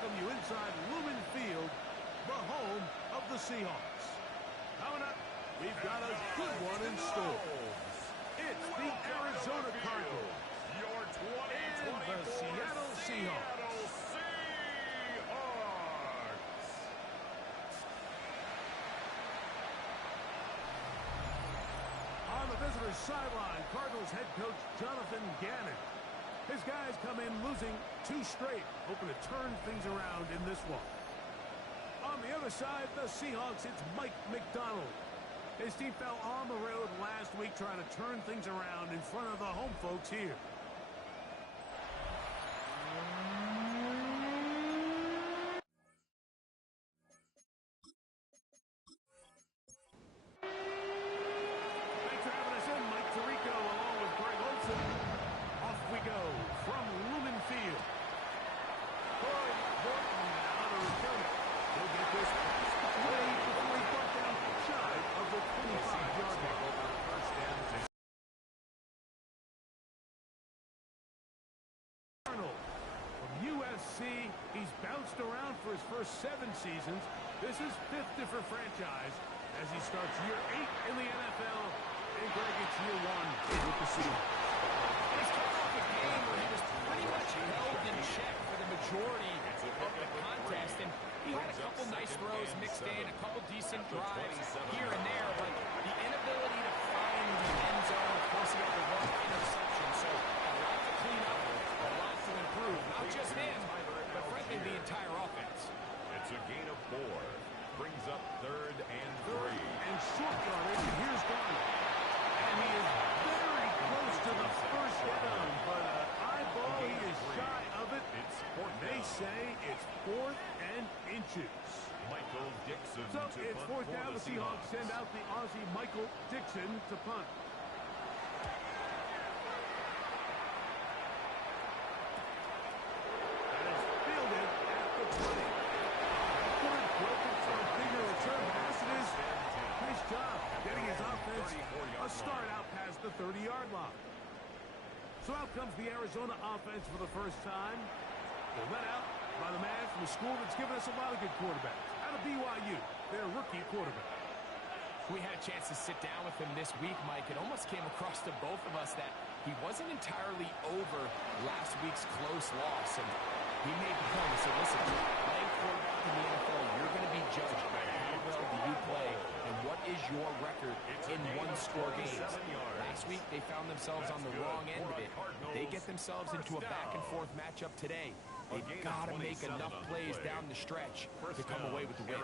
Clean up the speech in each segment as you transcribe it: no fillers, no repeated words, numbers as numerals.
welcome you inside Lumen Field, the home of the Seahawks. Coming up, we've got a good one in store. It's the Arizona Cardinals and the Seattle Seahawks. On the visitor's sideline, Cardinals head coach Jonathan Gannon. His guys come in losing 2 straight, hoping to turn things around in this one. On the other side, the Seahawks, it's Mike McDonald. His team fell on the road last week trying to turn things around in front of the home folks here. Thanks for having us in, Mike Tirico, along with Greg Olson. Off we go from Lumen Field. Corey Horton now to return it. He'll get this way before he brought down shy of the 25-yard line. First down to Arnold from USC. He's bounced around for his first 7 seasons. This is 5th different franchise as he starts year 8 in the NFL. And Greg, it's year 1 with the Seahawks. He's coming off a game where he was pretty much held in check for the majority of the contest, and he had a couple nice throws mixed in, a couple decent drives here and there, but the inability to find the end zone, of course, he had the 1 interception, so a lot to clean up, a lot to improve. Not just him, but frankly, the entire offense. It's a gain of 4. Brings up 3rd and 3. And short yardage, and here's Garner. And he is very close to the first down, but eyeball, he is shy of it. It's 4th down. They say it's 4th and inches. Michael Dixon So to it's punt 4th for down. the The Seahawks send out the Aussie Michael Dixon to punt. That is fielded at the 20. Good, broken for a bigger return pass. It is. Nice job getting his offense a start out past the 30-yard line. So out comes the Arizona offense for the first time. They're led out by the man from a school that's given us a lot of good quarterbacks. Out of BYU, their rookie quarterback. We had a chance to sit down with him this week, Mike. It almost came across to both of us that he wasn't entirely over last week's close loss. And he made the point. He said, listen, playing quarterback in the NFL, you're going to be judged by how well do you play and what is your record in one-score games. Last week, they found themselves on the wrong end of it. They get themselves into a back-and-forth matchup today. They've got to make enough plays down the stretch to come away with the win.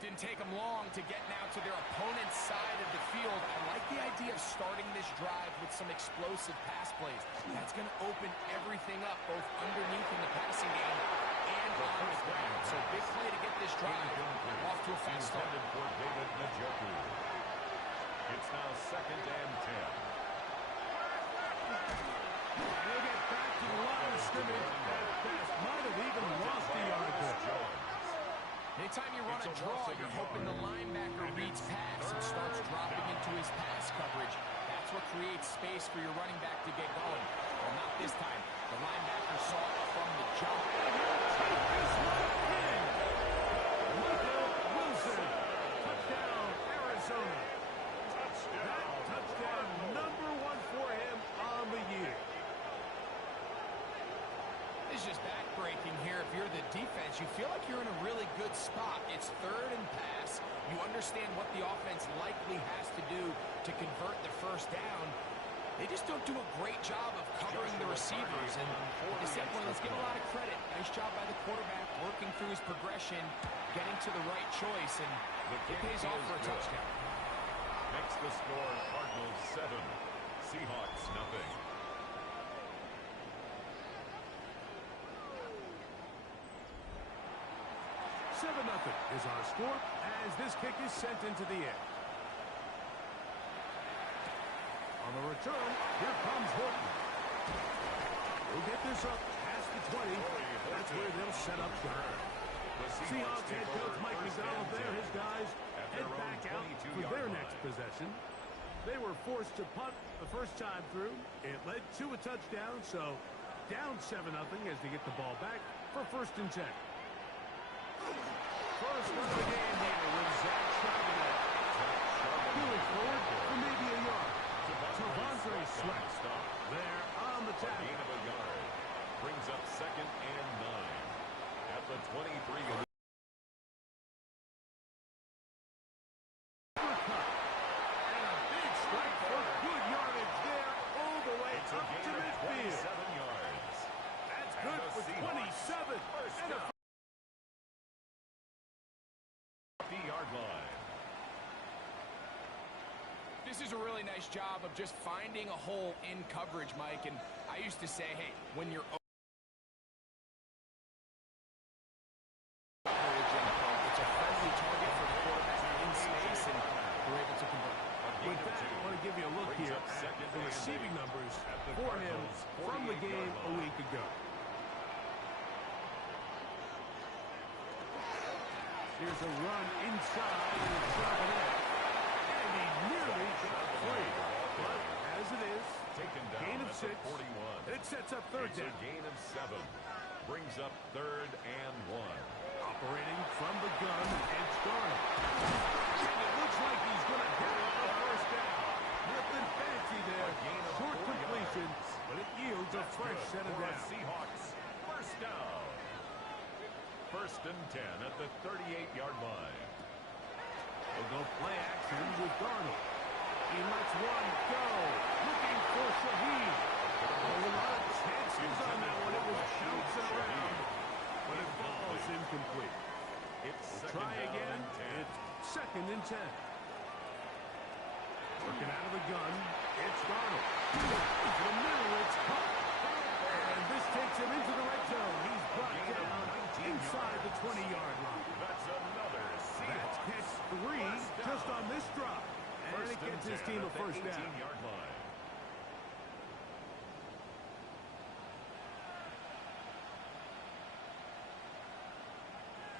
Didn't take them long to get now to their opponent's side of the field. I like the idea of starting this drive with some explosive pass plays. That's going to open everything up, both underneath in the passing game and on the ground. So big play to get this drive off to a fast start. For David Njoku. It's now 2nd and 10. They'll get back to the line of scrimmage. That pass might have even lost the yard there. Anytime you run a draw, you're hoping the linebacker reads pass and starts dropping into his pass coverage. That's what creates space for your running back to get going. Well, not this time. The linebacker saw it from the jump. Michael Wilson. Touchdown, Arizona. That touchdown number 1 for him on the year. It's just back-breaking here. If you're the defense, you feel like you're in a really good spot. It's 3rd and pass. You understand what the offense likely has to do to convert the first down. They just don't do a great job of covering the receivers. And like I said, well, let's give a lot of credit. Nice job by the quarterback, working through his progression, getting to the right choice, and it pays off for a touchdown. Makes the score Cardinals 7, Seahawks nothing. 7-0 is our score as this kick is sent into the air. On the return, here comes Horton. We'll get this up past the 20. That's where they'll set up shop. Seahawks head coach Mike McDonald there. His guys head back out for their next possession. They were forced to punt the first time through. It led to a touchdown, so down 7-0 as they get the ball back for 1st and 10. First run of the game here with Zach Charbonnet. Moving forward for maybe a yard. Tavondre Sweat there on the tackle. Gain of a yard. Brings up 2nd and 9. At the 23. This is a really nice job of just finding a hole in coverage, Mike. And I used to say, hey, when you're it's a friendly target for the quarterback in space, and they're able to convert. With that, I want to give you a look here at the receiving numbers for him from the game a week ago. Here's a run inside, and it's dropping in. And he nearly got free. But as it is, gain of 6. It sets up 3rd down. Gain of 7. Brings up 3rd and 1. Operating from the gun, it's Darnold. And it looks like he's going to get it for 1st down. Nothing fancy there. Short completion, but it yields a fresh set of down. Seahawks 1st down. 1st and 10 at the 38-yard line. They'll go play action with Darnold. He lets one go. Looking for Shaheed. A lot of chances on that one. It was bouncing around, but it falls incomplete. We'll try again. It's 2nd and 10. Working out of the gun. It's Darnold. To the middle. It's caught. And this takes him into the red zone. He's brought down inside the 20-yard line. That's another Seahawks. That's catch 3 just on this drop. And it gets his team a 1st down. Line.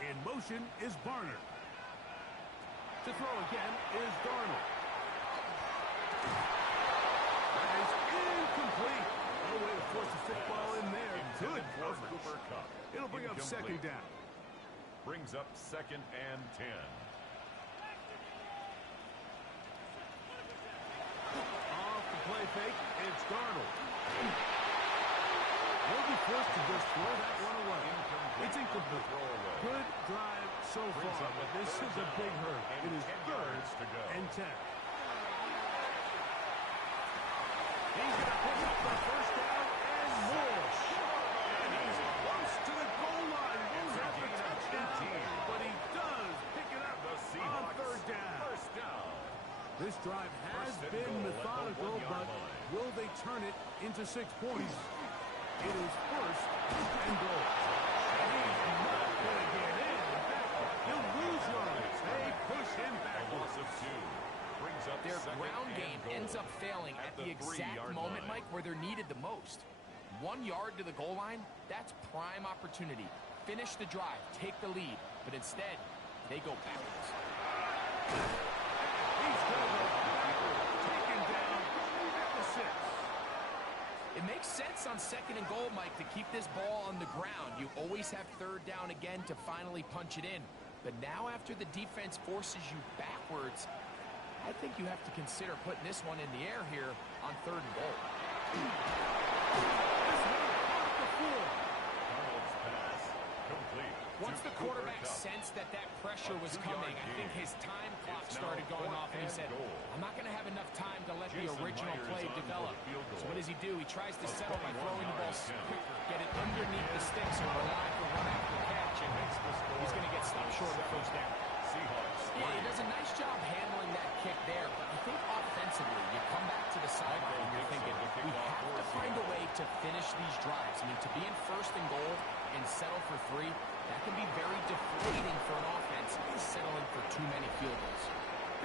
In motion is Barner. To throw again is Darnold. That is incomplete. No way to force the football in there. Good coverage. It'll bring up 2nd down. Brings up 2nd and 10. Off the play fake, it's Darnold. They'll be forced to just throw that one away. It's incomplete. Good drive so far, but this is a big hurt. It is 3rd and 10. He's going to pick up the 1st down and more. And he's close to the goal line. Won't have the touchdown, but he does pick it up on 3rd down. 1st down. This drive has been methodical, but will they turn it into 6 points? It is 1st and goal. And he's not going to get in. In fact, he'll lose yards. They push him backwards. Of 2. Brings up their ground game ends up failing at the exact moment, Mike, where they're needed the most. 1 yard to the goal line, that's prime opportunity. Finish the drive, take the lead, but instead, they go backwards. He's going to go backwards, taken down at the 6. It makes sense on 2nd and goal, Mike, to keep this ball on the ground. You always have 3rd down again to finally punch it in. But now after the defense forces you backwards, I think you have to consider putting this one in the air here on 3rd and goal. This one off the floor. Darnold's pass complete. Once the quarterback sensed that pressure was coming, I think his time clock started going off, and he said, I'm not going to have enough time to let the original play develop. So what does he do? He tries to settle by throwing the ball quicker, get it underneath the sticks, and rely for run after catch, and he's going to get stopped short of 1st down. Yeah, he does a nice job handling that kick there, but I think offensively, you come back to the sideline and you're thinking, we have to find a way to finish these drives. I mean, to be in 1st and goal and settle for 3, that can be very deflating for an offense settling for too many field goals.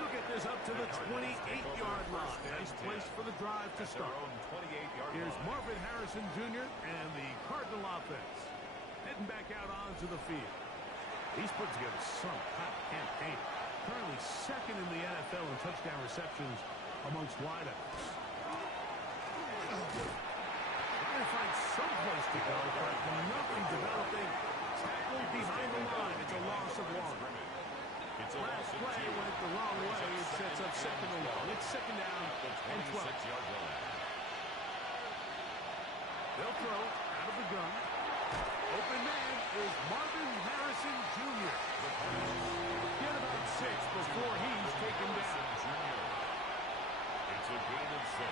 He'll get this up to the 28-yard line. Nice place for the drive to start. Here's Marvin Harrison Jr. and the Cardinal offense heading back out onto the field. He's put together some kind of campaign. Currently 2nd in the NFL in touchdown receptions amongst wideouts. Trying to find some place to go, but nothing developing. Tackled behind the line. It's a loss of one. Last play went the wrong way. It sets up second and long. It's second down and 12. They'll throw out of the gun. Open man is Marvin Harrison Jr. Get about 6 before he's taken down. It's a gain of 6.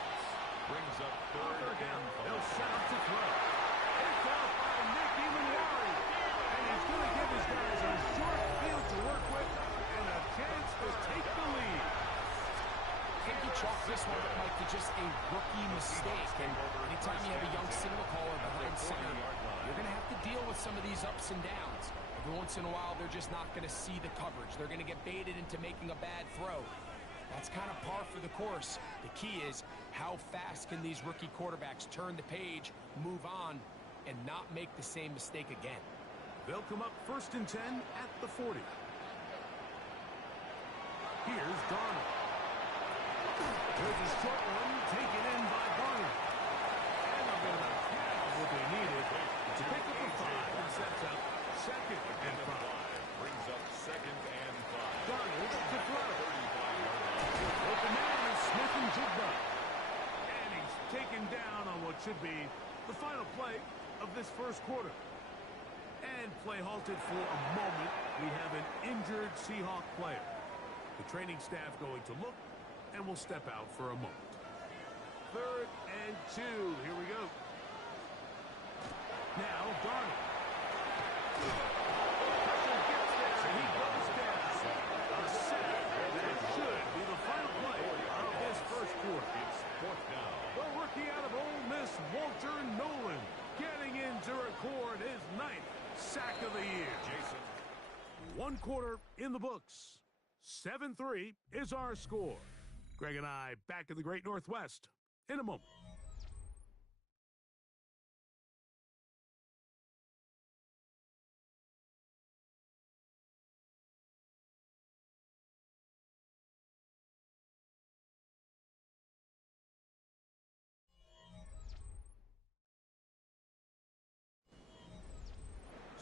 Brings up third down. They'll set up to throw. It's out by Nick Emanwari. And he's going to give his guys a short field to work with and a chance to take the lead. I think you chalk this one up, Mike, to just a rookie mistake. And anytime you have a young signal caller behind center, you're going to have to deal with some of these ups and downs. Every once in a while, they're just not going to see the coverage. They're going to get baited into making a bad throw. That's kind of par for the course. The key is how fast can these rookie quarterbacks turn the page, move on, and not make the same mistake again. They'll come up 1st and 10 at the 40. Here's Darnold. There's a short one taken in by Barner. And they'll get about half of what they needed to pick up a 5 and sets up second and 5. Brings up second and 5. Darnold to throw. Open man is Smith and Jigba. And he's taken down on what should be the final play of this first quarter. And play halted for a moment. We have an injured Seahawk player. The training staff going to look, and we'll step out for a moment. 3rd and 2. Here we go. Now, Darnold. Pressure gets there, and he goes down. A sack that should be the final play of this first quarter. It's 4th down. The rookie out of Ole Miss, Walter Nolan, getting in to record his 9th sack of the year. Jason. 1 quarter in the books. 7-3 is our score. Greg and I back in the Great Northwest in a moment.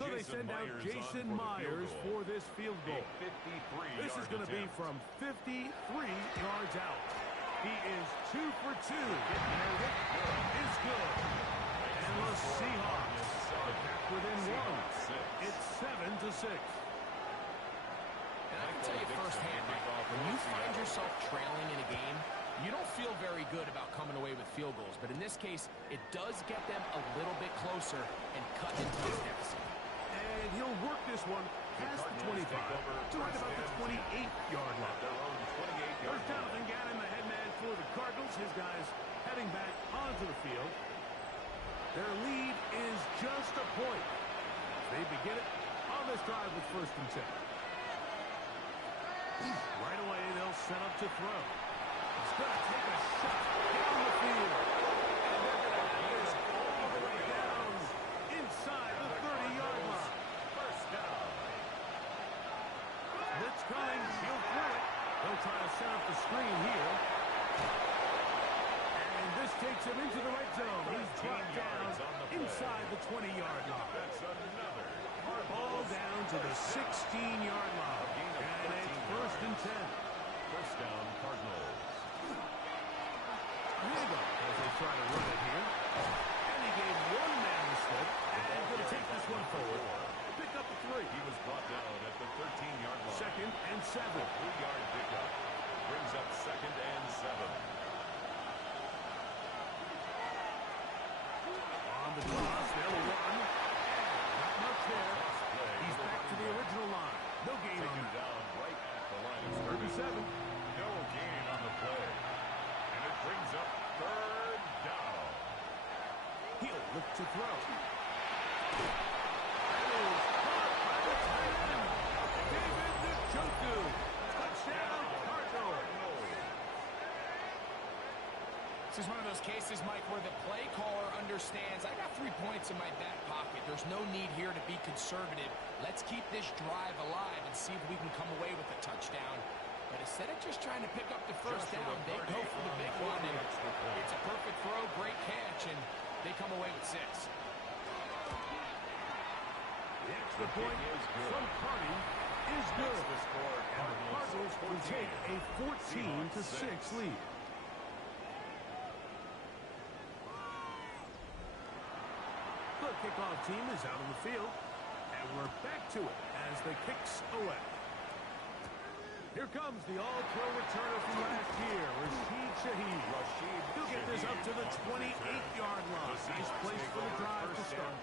So they send out Jason Myers for this field goal. This is going to be from 53 yards out. He is 2 for 2. Is good. And the Seahawks are back within 1. It's 7-6. And I can tell you firsthand, Mike, when you find yourself trailing in a game, you don't feel very good about coming away with field goals. But in this case, it does get them a little bit closer and cut into this deficit. And he'll work this one past the 25 to right about the 28-yard line. First down and Gannon, the head man for the Cardinals. His guys heading back onto the field. Their lead is just a point. They begin it on this drive with 1st and 10. Right away, they'll set up to throw. He's going to take a shot down the field. And they're going to have this all the way down inside the 30-yard line. First down. Blitz coming. He'll throw it. They'll try to set up the screen here. And this takes him into the red zone. He's brought down inside the 20-yard line. That's another. Ball down to the 16-yard line. And it's 1st and 10. First down, Cardinals. Handoff as they try to run it here. And he gave one man the slip. And going to take this one forward. Pick up a 3. He was brought down at the 13-yard line. 2nd and 7. 3-yard pickup. Brings up 2nd and 7. On the toss, they'll run. Not much there. He's back to the original line. No gain on Taken that. down right at the line of scrimmage. 37. No gain on the play. And it brings up 3rd down. He'll look to throw. That is caught by the tight end. David Njoku. Touchdown, Cardinals. This is one of those cases, Mike, where the play caller understands, I got 3 points in my back pocket. There's no need here to be conservative. Let's keep this drive alive and see if we can come away with a touchdown. But instead of just trying to pick up the first down, they go for the big one. And it's a perfect throw, great catch, and they come away with 6. The extra point from Carney is good. The score, And the Cardinals will take a 14-6 lead. The kickoff team is out on the field, and we're back to it as the kicks away. Here comes the all-pro returner from last year, Rashid Shaheed. He'll get this up to the 28-yard line. Nice place for the drive to start.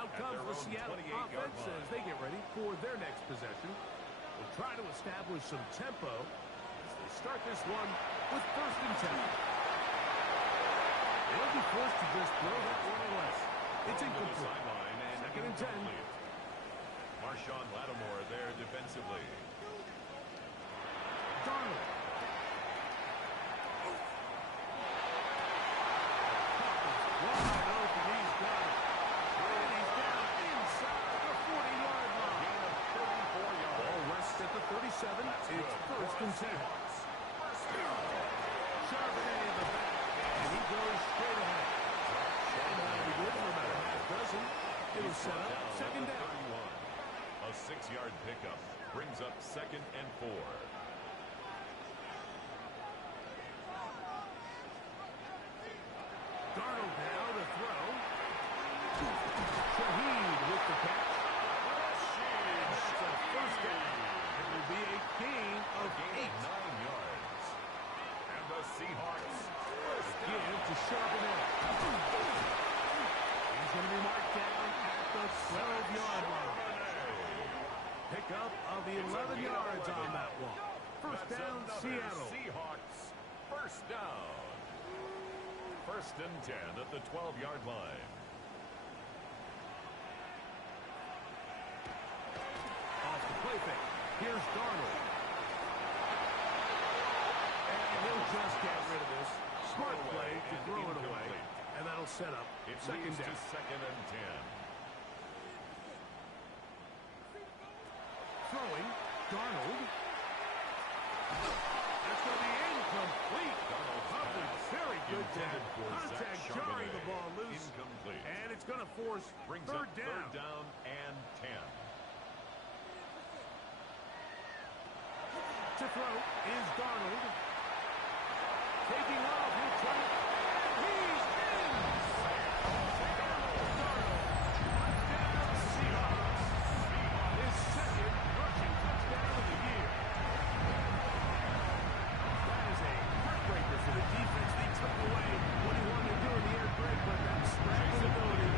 Out comes the Seattle offense as they get ready for their next possession. They'll try to establish some tempo as they start this one with 1st and 10. They'll be forced to just throw that one away. It's incomplete. 2nd and 10. Marshawn Lattimore there defensively. Darnold. Wide open, he's got it. And he's down inside the 40-yard line. Gain of 34 yards. Ball rests at the 37. It's 1st and 10. Charbonnet in the back, and he goes straight ahead. And that'll be good, no matter how it doesn't. It'll set up 2nd down. A 6-yard pickup brings up 2nd and 4. Darnold now to throw. Shaheed with the catch. That's a 1st down. It will be a gain of 8. 9 yards. And the Seahawks Give to Charbonnet. He's going to be marked down at the 12-yard line. Pick up of 11 yards on that one. 1st down, Seattle. Seahawks 1st down. 1st and 10 at the 12-yard line. Off the play fake. Here's Darnold. And he'll just get rid of this. Smart play to throw it away. And that'll set up It 2nd moves to down. 2nd and 10. Throwing. Darnold. That's going to be incomplete. Coverage very good down. Contact jarring the ball loose. Incomplete. And it's going to force Brings third up down. 3rd down and 10. To throw is Darnold. Taking off. He'll try it. And he's in. Darnold. Touchdown Seahawks. His 2nd rushing touchdown of the year. That is a heartbreaker for the defense. They took away what he wanted to do in the air break, but that scrambling ability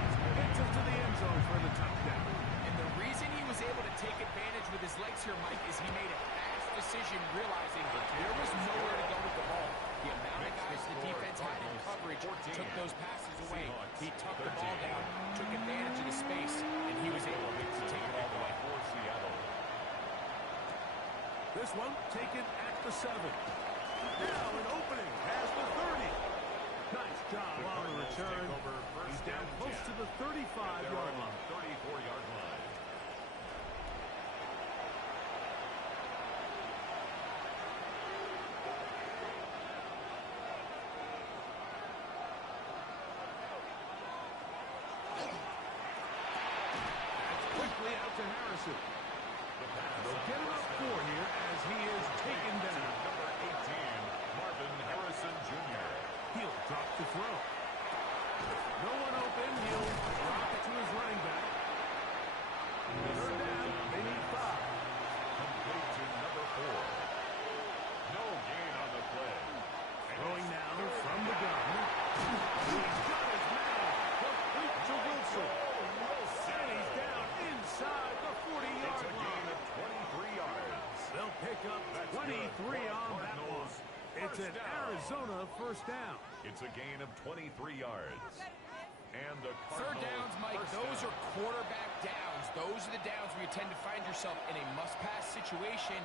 gets him to the end zone for the touchdown. And the reason he was able to take advantage with his legs here, Mike, is he made a fast decision realizing there was nowhere to go with the ball. The amount of guys the defense had in coverage took those passes away. He tucked the ball down, took advantage of the space, and he was able to take it all the way. For Seattle. This one taken at the 7. Now an opening past the 30. Nice job on the return. He's down close to the 35-yard line. 34-yard line. That's quickly out to Harrison. They'll get him up 4 here as he is taken down. Number 18, Marvin Harrison Jr. He'll drop the throw. No one open. He'll drop it to his running back. 3rd down. They need 5. Complete to number 4. No gain on the play. Throwing now from the gun. He's got his man. Complete to Wilson. And he's down inside the 40-yard It's a gain line. of 23 yards. They'll pick up 23 on that one. It's an Arizona 1st down. It's a gain of 23 yards. And the 3rd Cardinals downs, Mike, first those down. are quarterback downs. Those are the downs where you tend to find yourself in a must-pass situation,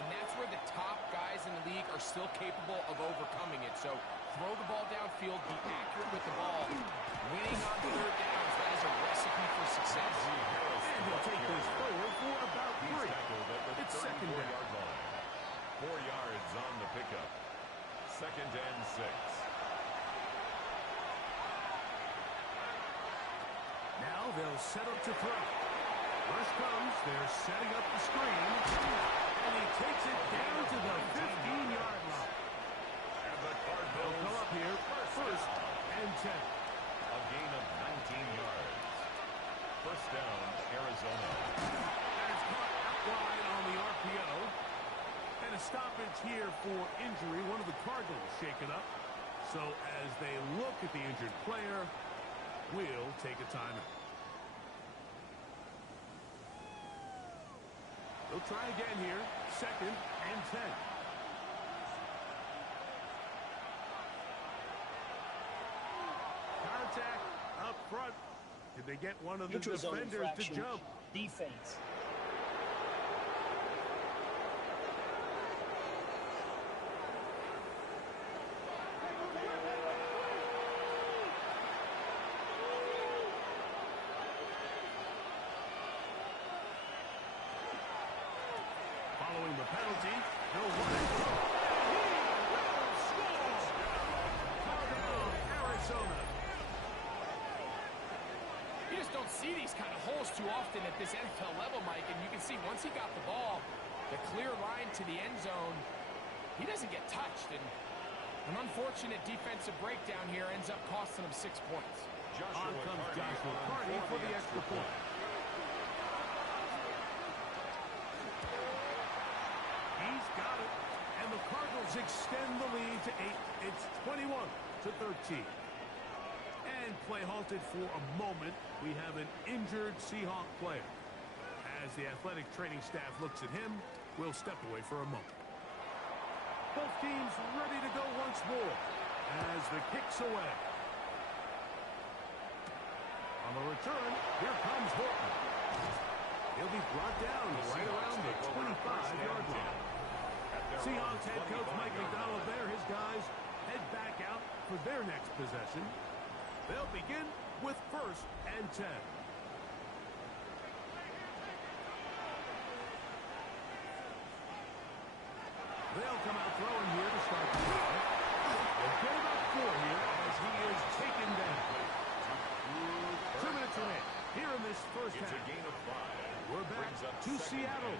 and that's where the top guys in the league are still capable of overcoming it. So throw the ball downfield, be accurate with the ball. Winning on 3rd downs, that is a recipe for success. And he'll take this forward for about 3. Tackled at the It's 2nd 34-yard down. line. 4 yards on the pickup. 2nd and 6. Now He'll set up to throw. Rush comes. They're setting up the screen. And he takes it down to the 15-yard line. And the Cardinals They'll come up here first and 10. A gain of 19 yards. First down, Arizona. And it's caught out wide on the RPO. And a stoppage here for injury. One of the Cardinals shaken up. So as they look at the injured player, we'll take a timeout. They'll try again here. Second and 10. Contact up front. Did they get one of the Neutral zone defenders to infraction. jump? Defense. Following the penalty, they'll run it. And he will score! Touchdown, Arizona. You just don't see these kind of holes too often at this NFL level, Mike, and you can see once he got the ball, the clear line to the end zone, he doesn't get touched, and an unfortunate defensive breakdown here ends up costing him 6 points. On comes Joshua Carney for the extra point. He's got it, and the Cardinals extend the lead to 8. It's 21-13. And play halted for a moment. We have an injured Seahawk player. As the athletic training staff looks at him, we'll step away for a moment. Both teams ready to go once more as the kick's away. On the return, here comes Horton. He'll be brought down right around the 25-yard line. Seahawks head coach Mike McDonald there. His guys head back out for their next possession. They'll begin with first and 10. They'll come out throwing here to start the drive. They'll get about 4 here as he is taken down. 2 minutes remain here in this first half. It's a gain of 5. We're back to Seattle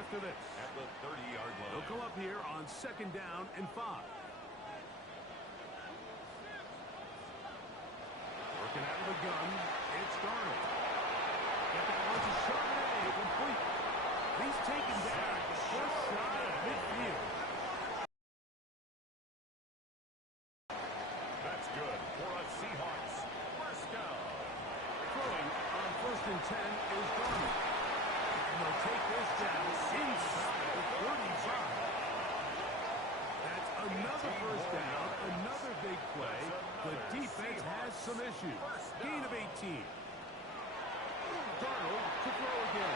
after this. At the 30-yard line. They'll come up here on second down and 5. Working out of the gun, it's Darnold. Get that one to Charbonnet, complete. He's taken down just shy of midfield. That's good for a Seahawks first down. Throwing on first and 10 is Darnold. And they'll take this down inside the 35. That's another first down, another big play. The defense has some issues. Gain of 18. Darnold to throw again.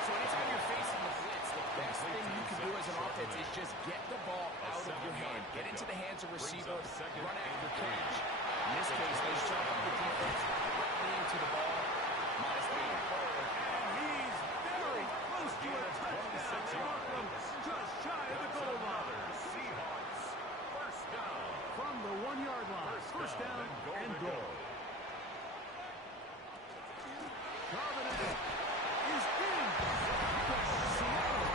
So anytime you're facing the blitz, the best thing you can do as an offense is just get the ball out of your hand. Get into the hands of receiver, run after catch. In this case, they shut up the defense, rallying to the ball. Minus 3. And he's very close to a touchdown. They mark him just shy of the goal line. Seahawks first down. From the 1-yard line. First down and goal. Charbonnet is in. Seattle.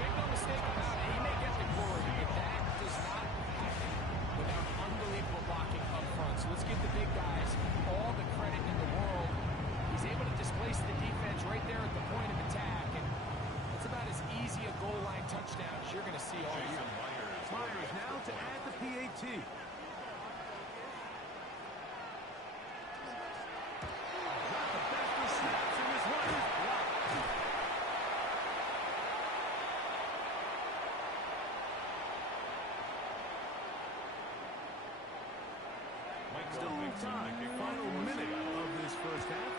Make no mistake about it, he may get the glory, but that does not happen without unbelievable blocking up front. So let's give the big guys all the credit in the world. He's able to displace the defense right there at the point of attack, and that's about as easy a goal line touchdown as you're going to see all year. Myers now to add the PAT. Got the best of snaps in this one. Still time. Final minute of this first half.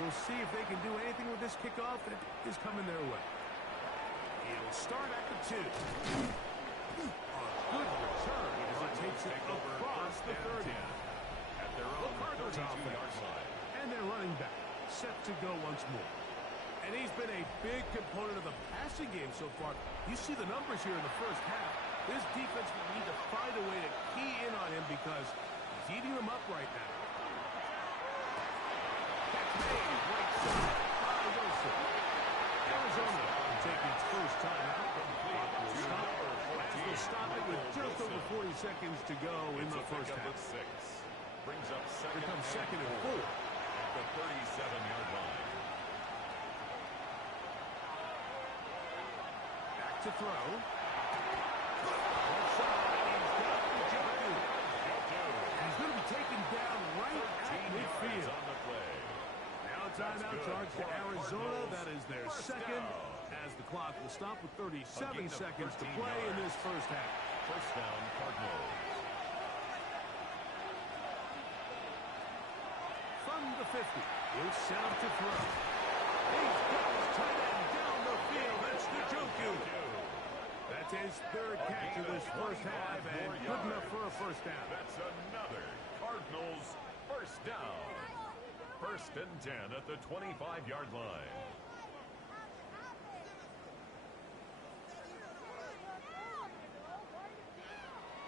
We'll see if they can do anything with this kickoff that is coming their way. He'll start at the 2. A good return as it takes it across the 30. At their own 32-yard line. And their running back set to go once more. And he's been a big component of the passing game so far. You see the numbers here in the first half. This defense will need to find a way to key in on him because eating them up right now. That's made. Great shot by Wilson. Arizona will take its first time out. Clock will stop. As will stop it with just over 40 seconds to go in the first half. Brings up second. Here comes second and 4. At the 37-yard line. Back to throw. Left side, he's got the Joku. And he's going to be taken down right at midfield. On the play. Now a timeout charge to Arizona. That is their second. As the clock will stop with 37 seconds to play in this first half. First down, Cardinals. From the 50, he'll set up to throw. He's got his tight end down the field. That's the Joku. That's his third catch of this first half, and good enough for a first down. That's another Cardinals first down. First and 10 at the 25-yard line.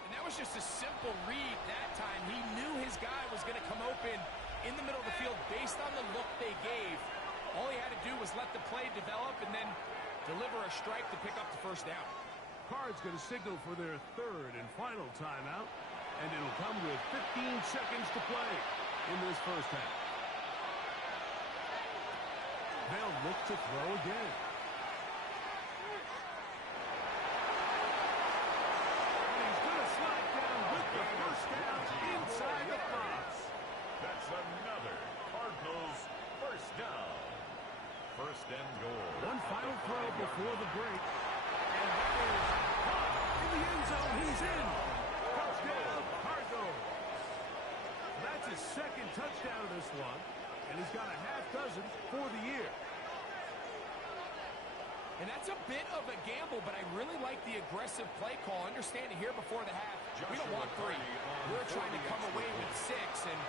And that was just a simple read that time. He knew his guy was going to come open in the middle of the field based on the look they gave. All he had to do was let the play develop and then deliver a strike to pick up the first down. Cards going to signal for their third and final timeout, and it'll come with 15 seconds to play in this first half. They'll look to throw again. And he's going to slide down with the first down inside the box. That's another Cardinals first down. First and goal. One final throw before the break. And that is caught in the end zone. He's in. Touchdown, Cardinals. That's his second touchdown of this one. And he's got a half dozen for the year. And that's a bit of a gamble, but I really like the aggressive play call. Understanding here before the half, we don't want 3. We're trying to come away with 6, and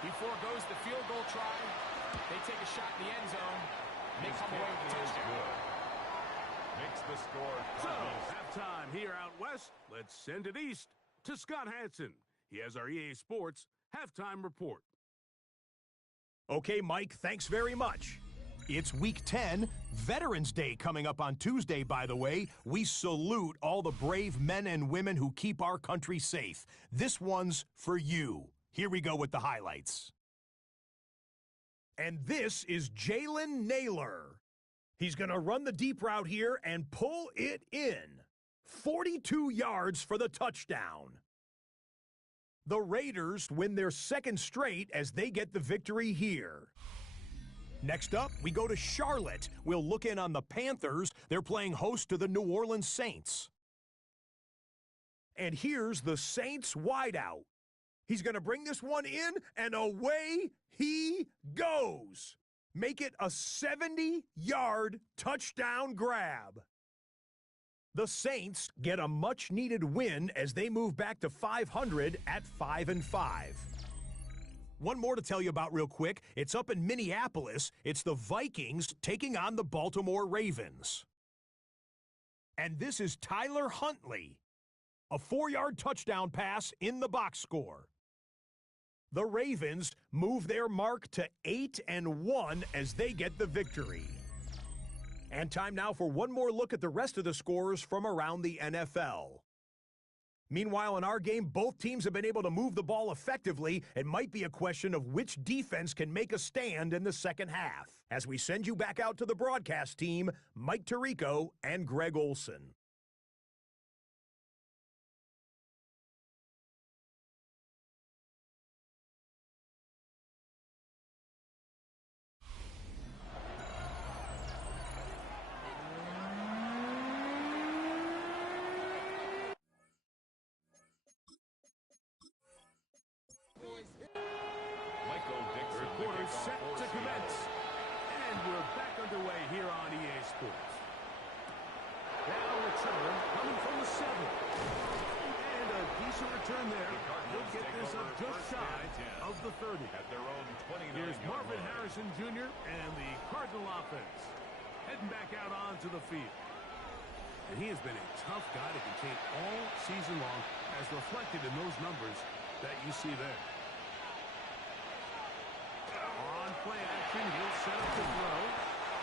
before it goes the field goal try, they take a shot in the end zone, and they come away with a touchdown. Makes the score. So, halftime here out west. Let's send it east to Scott Hansen. He has our EA Sports halftime report. Okay, Mike, thanks very much. It's Week 10, Veterans Day coming up on Tuesday, by the way. We salute all the brave men and women who keep our country safe. This one's for you. Here we go with the highlights. And this is Jalen Naylor. He's going to run the deep route here and pull it in. 42 yards for the touchdown. The Raiders win their second straight as they get the victory here. Next up, we go to Charlotte. We'll look in on the Panthers. They're playing host to the New Orleans Saints. And here's the Saints wideout. He's going to bring this one in, and away he goes. Make it a 70-yard touchdown grab. The Saints get a much-needed win as they move back to 500 at 5-5. One more to tell you about real quick. It's up in Minneapolis. It's the Vikings taking on the Baltimore Ravens. And this is Tyler Huntley. A 4-yard touchdown pass in the box score. The Ravens move their mark to 8-1 as they get the victory. And time now for one more look at the rest of the scores from around the NFL. Meanwhile, in our game, both teams have been able to move the ball effectively. It might be a question of which defense can make a stand in the second half. As we send you back out to the broadcast team, Mike Tirico and Greg Olson. Set to commence. And we're back underway here on EA Sports. Now return coming from the 7. And a decent return there. He'll get this up just shy of the 30. At their own 29. Here's Marvin Harrison Jr. and the Cardinal offense heading back out onto the field. And he has been a tough guy to contain all season long, as reflected in those numbers that you see there. On play action, he'll set up to throw.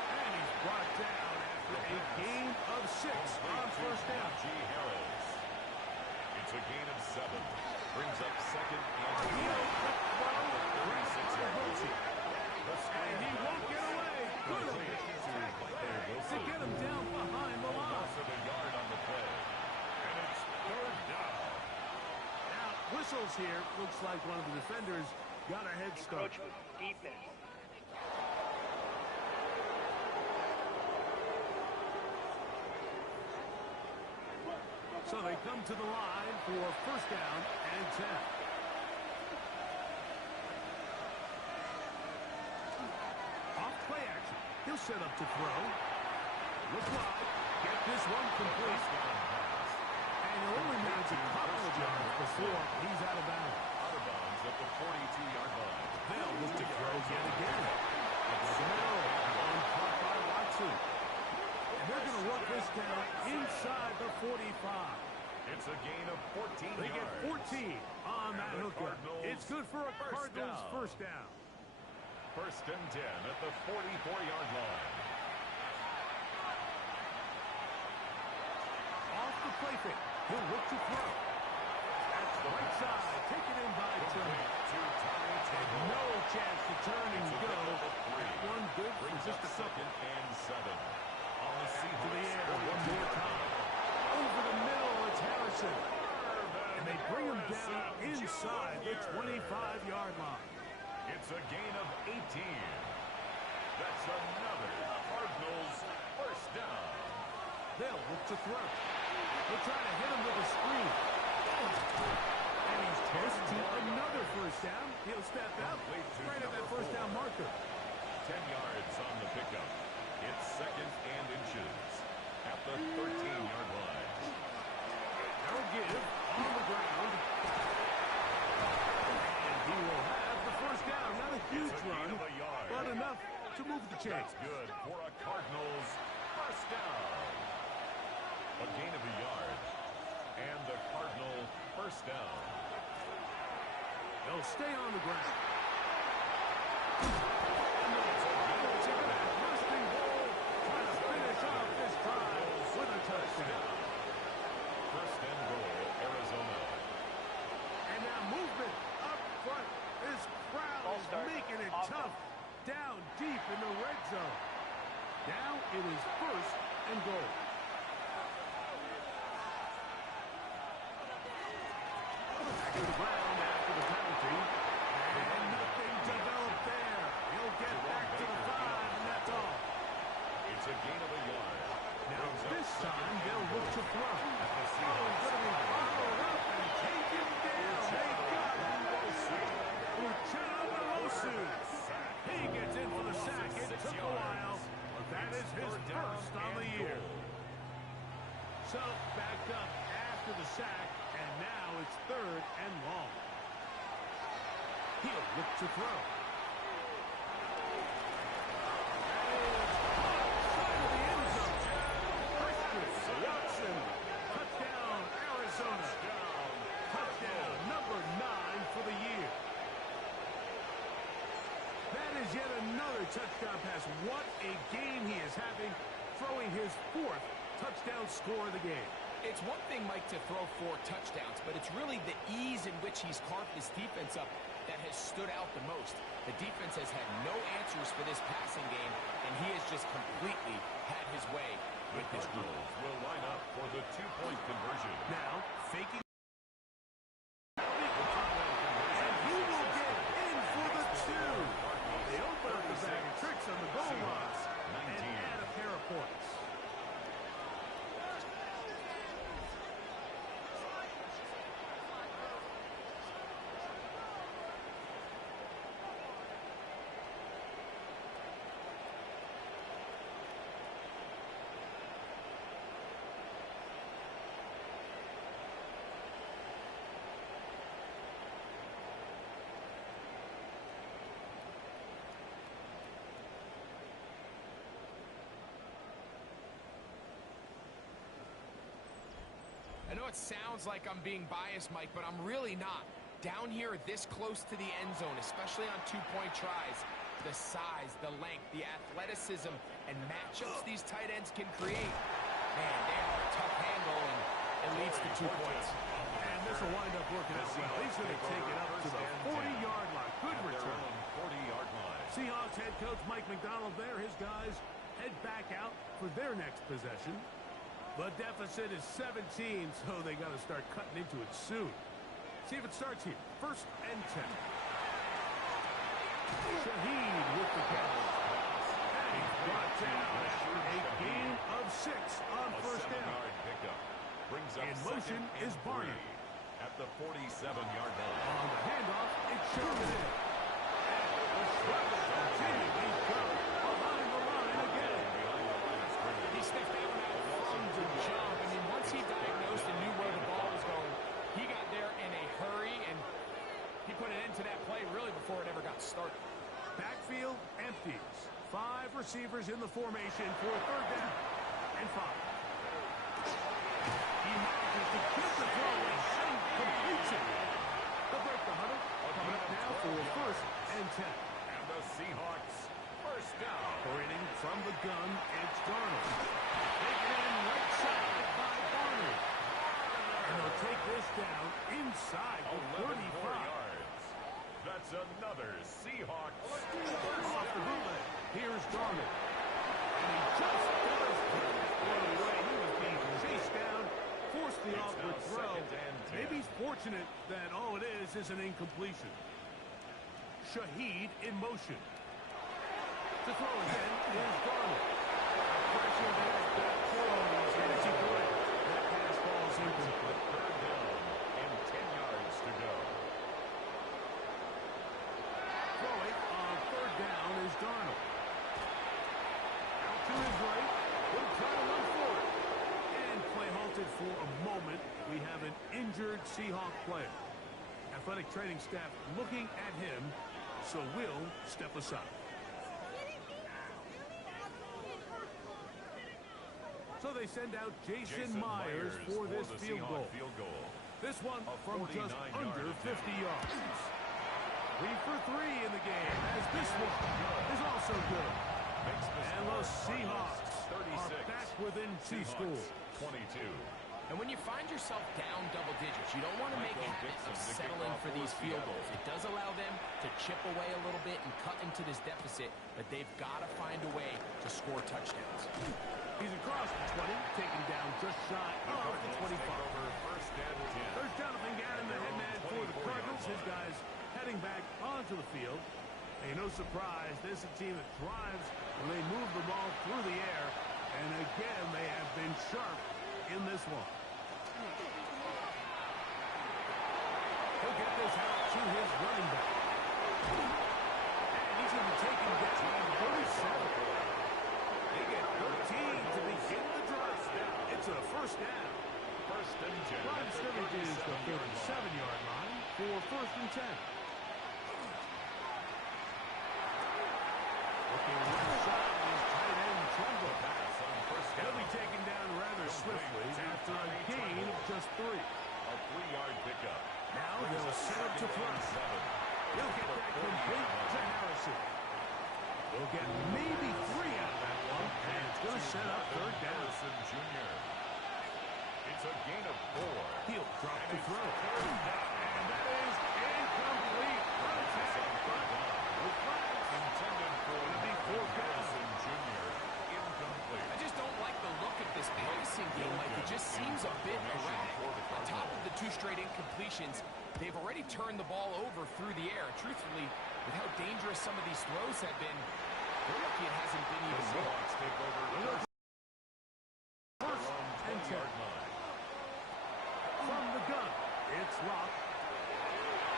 And he's brought down after a gain of 6 on first down. Harris. It's a gain of 7. Brings up second and 36 yards. And he won't get away. Good to get him down behind the line. Loss of a yard on the play. And it's third down. Now, whistles here. Looks like one of the defenders got a head start. Defense. So they come to the line for first down and 10. Off play action. He'll set up to throw. Look wide. Get this one complete. And it only needs a couple of yards before he's out of bounds. Out of bounds at the 42-yard line. They'll look to throw yet again. Smell on caught by Watson. And they're going to work this down inside the 45. It's a gain of 14 They get yards. 14 on that hookup. It's good for a Cardinals first down. First and 10 at the 44-yard line. Off the play fake. He'll look to throw. That's the right side. Taken in by Turner. No chance to turn and go. That one good for just a couple. Second and 7. On the To the air one more time. Over the middle, it's Harrison. And they bring him down inside the 25-yard line. It's a gain of 18. That's another Cardinals first down. They'll look to throw. They'll try to hit him with a screen. And he's tossed to another first down. He'll step out right at that first down marker. 10 yards on the pickup. It's second and inches at the 13-yard line. They'll give on the ground. And he will have the first down. Not a huge run, but enough to move the chains. That's good for a Cardinals first down. A gain of a yard. And the Cardinal first down. They'll stay on the ground. Touchdown. First and goal, Arizona. And now movement up front. This crowd is making it tough. Down deep in the red zone. Now it is first and goal. Back to the ground after the penalty. And nothing developed there. He'll get back to the 5, and that's all. It's a gain of a yard. Now this time they'll look to throw. Oh, going to be followed up and taken down. They got him. Uchenna. He gets in for the sack. It took a while, but that is his first on the year. So backed up after the sack, and now it's third and long. He'll look to throw. Watson, touchdown, Arizona. Touchdown, number 9 for the year. That is yet another touchdown pass. What a game he is having, throwing his 4th touchdown score of the game. It's one thing, Mike, to throw 4 touchdowns, but it's really the ease in which he's carved his defense up that has stood out the most. The defense has had no answers for this passing game, and he has just completely had his way with this group. Will line up for the 2-point conversion. Now, faking. And he will get in for the 2. They open up the bag of tricks on the goal line and add a pair of points. I know it sounds like I'm being biased, Mike, but I'm really not. Down here, this close to the end zone, especially on two-point tries, the size, the length, the athleticism, and matchups these tight ends can create. Man, they are a tough handle, and it leads to 2 points. And this will wind up working out well. He's going to take it up to the 40-yard line. Good return. 40-yard line. Seahawks head coach Mike McDonald there. His guys head back out for their next possession. The deficit is 17, so they got to start cutting into it soon. See if it starts here. 1st and 10. Shaheed with the catch. And he's brought down after a gain of 6 on 1st down. Brings up In motion is Barney. At the 47-yard line. On the handoff, it's Sherman in. And the struggle continues. He's got behind the line again. He stepped out from the jump. I mean, once he diagnosed and knew where the ball was going, he got there in a hurry, and he put an end to that play really before it ever got started. Backfield empties. 5 receivers in the formation for 3rd down and 5. He manages to get the throw and completes it. They'll break the huddle. Coming up now for 1st and 10. And the Seahawks 1st down. Operating from the gun, it's Darnold. Taken in right side by Barney. And they'll take this down inside the 11 35. more yards. That's another Seahawks. Off the bootleg. Here's Darnold. And he just does throw it away. He was being chased down, forced the awkward throw. Maybe he's fortunate that all it is an incompletion. Shaheed in motion. To throw again is Darnold. Pressure there. And it's good. That pass falls incomplete. 3rd down and 10 yards to go. Throwing on 3rd down is Darnold. Out to his right. He'll try to run for it. And play halted for a moment. We have an injured Seahawk player. Athletic training staff looking at him, so we'll step aside. So they send out Jason Myers for this field goal. This one from just under 50 yards. 3 for 3 in the game, as this one is also good. And the Seahawks are back within 2 scores. 22. And when you find yourself down double digits, you don't want to make a habit of settling for these field goals. It does allow them to chip away a little bit and cut into this deficit, but they've got to find a way to score touchdowns. He's across the 20, taken down just shy of the 25. 1st down to Gannon, the head man for the Cardinals. His guys heading back onto the field. Hey, no surprise, this is a team that thrives when they move the ball through the air. And again, they have been sharp in this one. He'll get this out to his running back. And he's going to be taken down 37. They get 13 to begin the drive. It's a 1st down. 1st and 10. Line of scrimmage is the 37-yard line for 1st and 10. Looking right side is tight end Trumbull. He'll be taken down rather swiftly after a gain of just 3. A 3-yard pickup. Now they'll set up to front. He'll get that complete to Harrison. We'll get maybe 3 out of that one, and it's going to set up 3rd down. Harrison Jr. It's a gain of 4. He'll drop the throw. And that is incomplete. Intended for the 4th down. Harrison Jr. Incomplete. I just don't like the look of this passing game. Like, it just seems a bit erratic. On top of the 2 straight incompletions, they've already turned the ball over through the air. Truthfully, with how dangerous some of these throws have been, they're lucky it hasn't been even more. Seahawks take over 1st and 10. From the gun, it's Locke.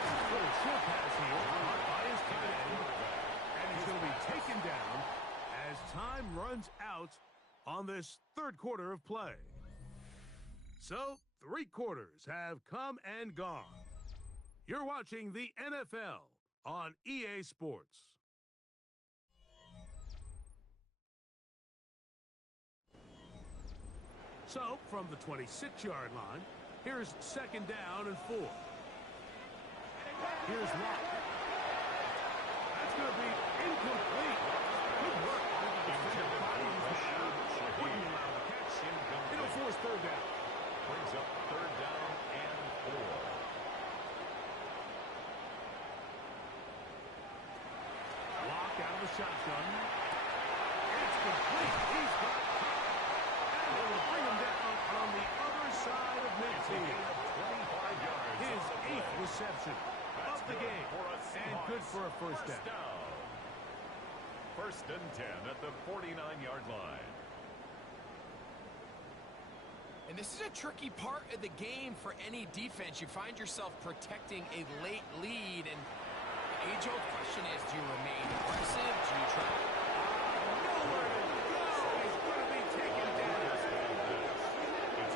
Little short pass here, caught by his tight end. And he's going to be taken down as time runs out on this 3rd quarter of play. So, 3 quarters have come and gone. You're watching the NFL on EA Sports. So, from the 26-yard line, here's 2nd down and 4. is locked. That's going to be incomplete. Good work. The defender bodies the shot. Wouldn't allow the catch. It'll force third down. Brings up third down and 4. Lock out of the shotgun. It's complete. He's got top. And it will bring him down on the other side of midfield. 25 yards. His 8th reception of the game. And good for a first down. First and 10 at the 49-yard line. And this is a tricky part of the game for any defense. You find yourself protecting a late lead, and the age-old question is, do you remain aggressive? Do you try? Nowhere to go. He's going to be taken down.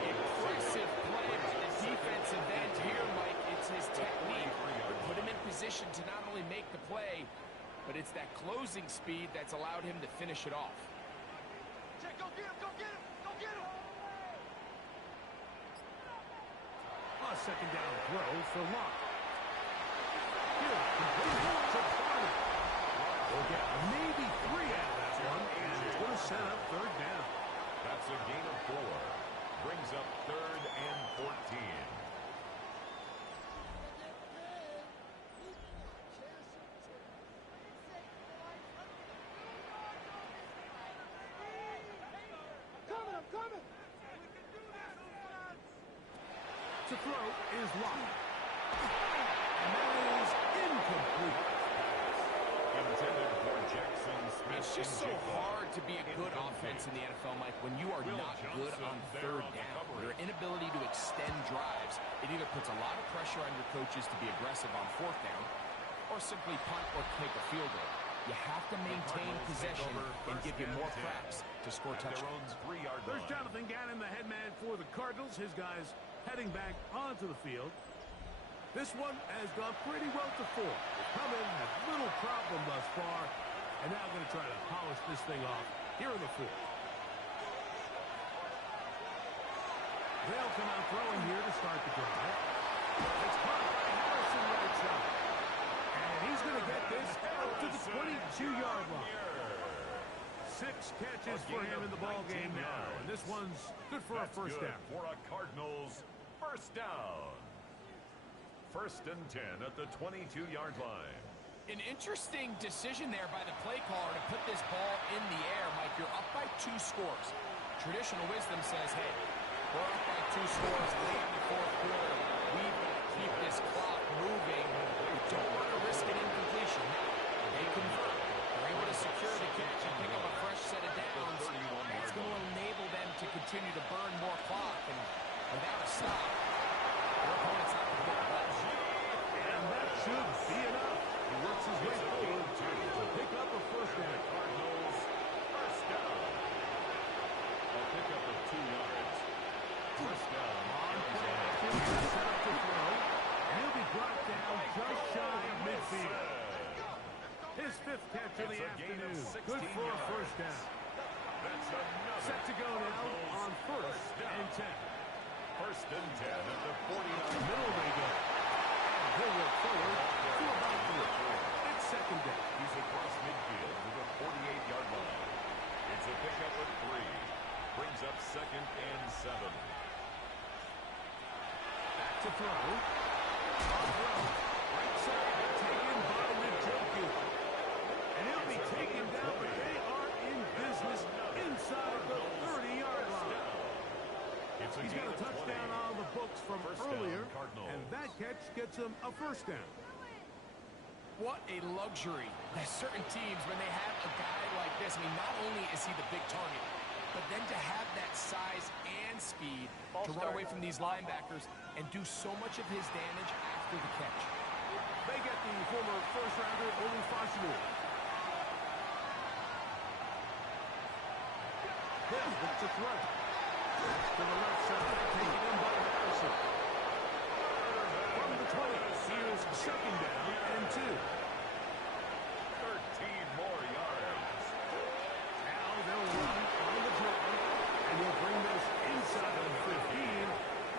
Impressive play by the defensive end here, Mike. It's his technique that put him in position to not only make the play, but it's that closing speed that's allowed him to finish it off. Check, go get him, go get him, go get him. A second down throw for Locke. Here, complete to Barner. We'll get maybe 3 out of that one, and it's going to set up third down. That's a gain of 4. Brings up third and 14. I'm coming. To throw is Locke. And that is incomplete. Intended for Jackson Smith. It's just so hard to be a good offense in the NFL, Mike, when you are not good on third down. Your inability to extend drives, it either puts a lot of pressure on your coaches to be aggressive on fourth down or simply punt or kick a field goal. You have to maintain possession and give you more cracks to score touchdowns. There's Jonathan Gannon, the head man for the Cardinals. His guys heading back onto the field. This one has gone pretty well to 4. They've come in, had little problem thus far, and now going to try to polish this thing off here in the 4th. They'll come out throwing here to start the drive. It's caught by Harrison right side. And he's going to get this up to the 22-yard line. 6 catches for him in the ball game now, and this one's good for a first down. For a Cardinals first down. First and 10 at the 22-yard line. An interesting decision there by the play caller to put this ball in the air. Mike, you're up by 2 scores. Traditional wisdom says, hey, we're up by 2 scores late in the 4th quarter. We've got to keep this clock moving. We don't want to risk an incompletion. They convert. They're able to secure the catch and pick up a fresh set of downs. It's going to enable them to continue to burn more clock. And without a stop, their opponent's not going to get much. And that should be enough. He works his way forward to pick up a first down. Cardinals first down. A pickup of 2 yards. First down. On play action, he's set up to throw. And he'll be brought down just shy of midfield. His 5th catch of the afternoon. Good for a first down. That's another. Set to go now on first and 10. First and 10 at the 49. Middle they go. And he'll work forward to about 3. It's second down. He's across midfield to the 48-yard line. It's a pickup of 3. Brings up second and 7. Back to throw. On throw. Right side. Taken by Njoku. And he'll be taken down, but they are in business inside the 30-yard line. He's got a touchdown on the books from earlier, and that catch gets him a first down. What a luxury that certain teams, when they have a guy like this, I mean, not only is he the big target, but then to have that size and speed to run away from these linebackers and do so much of his damage after the catch. They get the former first-rounder, Oli Fashanu. Hill looks to throw. To the left side, taken in by Harrison. From the 20, here's second down and 2. 13 more yards. Now they'll run on the draw, and they'll bring this inside of 15.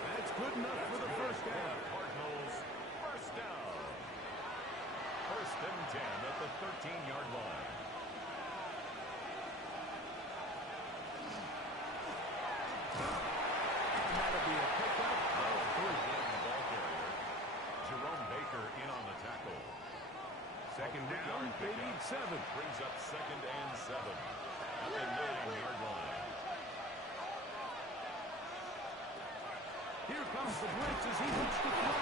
That's good enough for the first down. Cardinals first down. 16-yard line. And that'll be a pickup of 3. The ball carrier. Jerome Baker in on the tackle. Second down, they need 7. Brings up 2nd and 7 at the 9-yard line. Here comes the blitz as he looks to throw.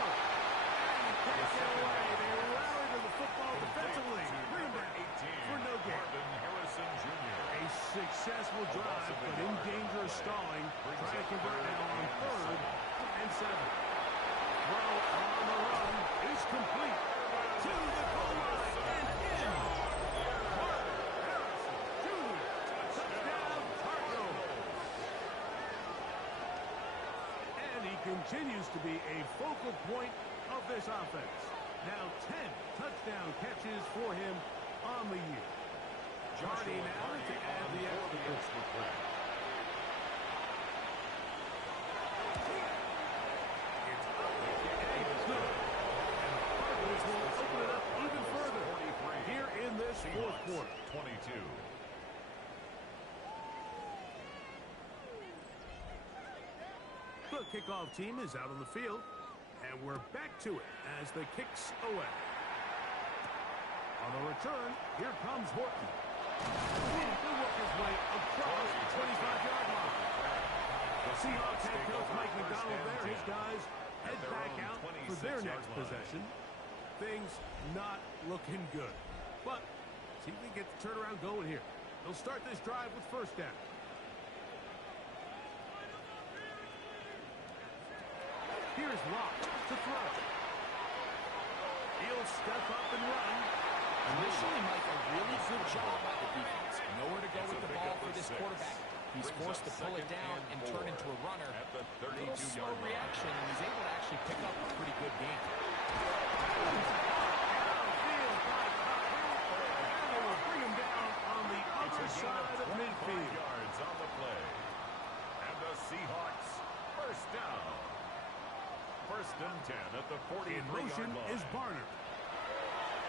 And he can't get away. They rally to the football defensively. Bring him back for no gain. Marvin Harrison Jr. A successful drive, but in danger of stalling. Trying to convert now on 3rd and 7. Throw on the run is complete. To the goal line and in. Marvin Harrison Jr. Touchdown Cardinals. And he continues to be a focal point of this offense. Now 10 touchdown catches for him on the year. Johnny now to add the extra point. It's up and good. And the Cardinals will open it up even further here in this fourth quarter. 22. The kickoff team is out on the field, and we're back to it as the kicks away. On the return, here comes Horton. He'll work his way across the 25-yard line. The Seahawks head coach Mike McDonald there. His guys head back out for their next possession. Things not looking good. But see if they get the turnaround going here. They'll start this drive with first down. Here's Locke to throw. He'll step up and run. Initially, Mike, a really good job by the defense. Nowhere to go with the ball for this quarterback. He's forced to pull it down and turn into a runner. At the Little slow 32-yard reaction, and he's able to actually pick up a pretty good game. Downfield by Cutler. And they will bring him down on the other side of midfield. Yards on the play. And the Seahawks first down. 1st and 10 at the 43-yard In motion line. is Barner.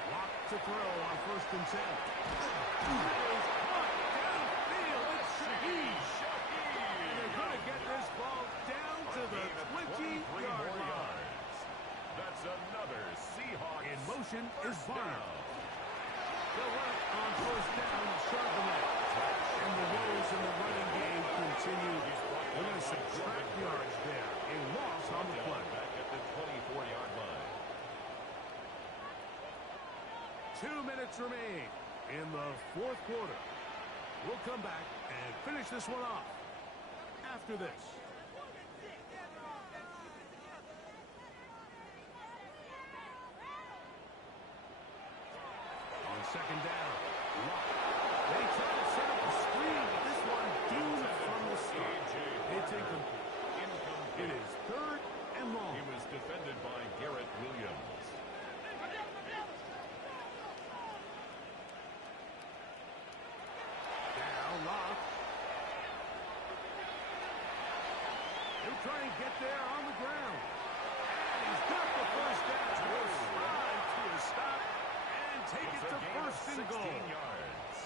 Lock to throw on 1st and 10. That is caught downfield. It's Shaheed. And they're going to get this ball down to the 20-yard line. That's another Seahawks. In motion is first Barner. down. The left on 1st down, Charbonnet. And the woes in the running game continue. We're going to subtract yards there. A loss on the play. Back at the 24-yard line. 2 minutes remain in the fourth quarter. We'll come back and finish this one off after this. On 2nd down, Locke. They try to set up a screen, but this one doomed from the start. It's incomplete. It is 3rd and long. He was defended by Garrett Williams. Now Locke. He'll try and get there on the ground. And he's got the first down. He'll slide to a stop and take it to 1st and 16 goal. yards.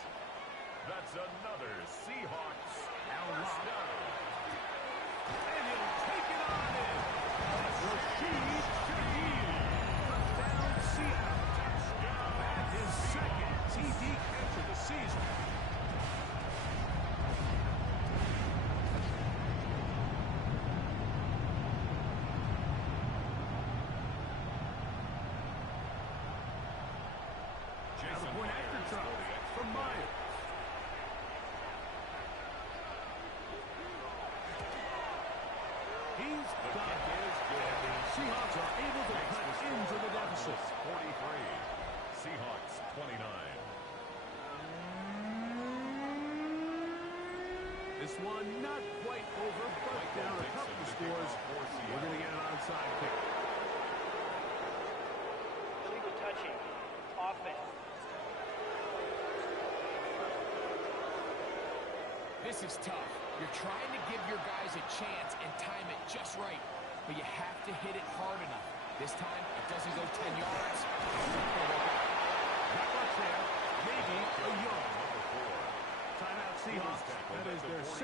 That's another Seahawks Now first Locke. down. And he'll take it on in. Rashid Shaheed. Touchdown Seattle. And his 2nd TD catch of the season. Now the point after try from Myers. He's got his good. The Seahawks are able to cut into the deficit. 43. Seahawks 29. This one not quite over, but down a couple of scores. We're going to get an onside kick. Illegal touching. Offense. This is tough. You're trying to give your guys a chance and time it just right, but you have to hit it hard enough. This time, it doesn't go 10 yards. Not much there.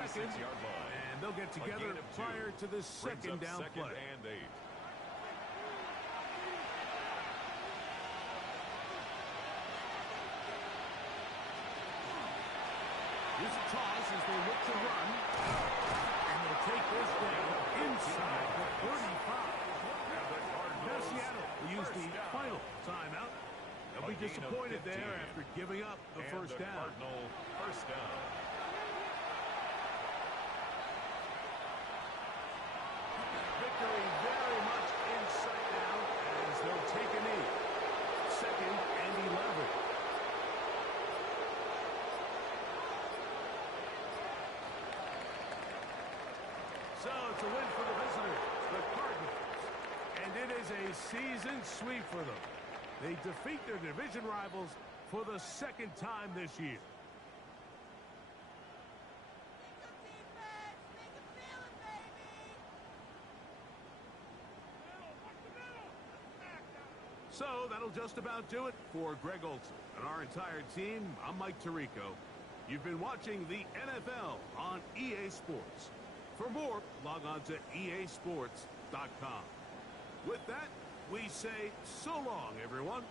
second, 36-yard line. and they'll get together A gain of 2. prior to the Brings second up down second play. and 8. Here's a toss as they look to run. And they'll take this down inside the 35. Now Seattle will use the final timeout. They'll be disappointed there after giving up the first down. Cardinal first down. Victory very much in sight now as they'll take a knee. Second and 11. So it's a win for the visitors, the Cardinals. And it is a season sweep for them. They defeat their division rivals for the second time this year. So that'll just about do it for Greg Olson and our entire team. I'm Mike Tirico. You've been watching the NFL on EA Sports. For more, log on to easports.com. With that, we say so long, everyone.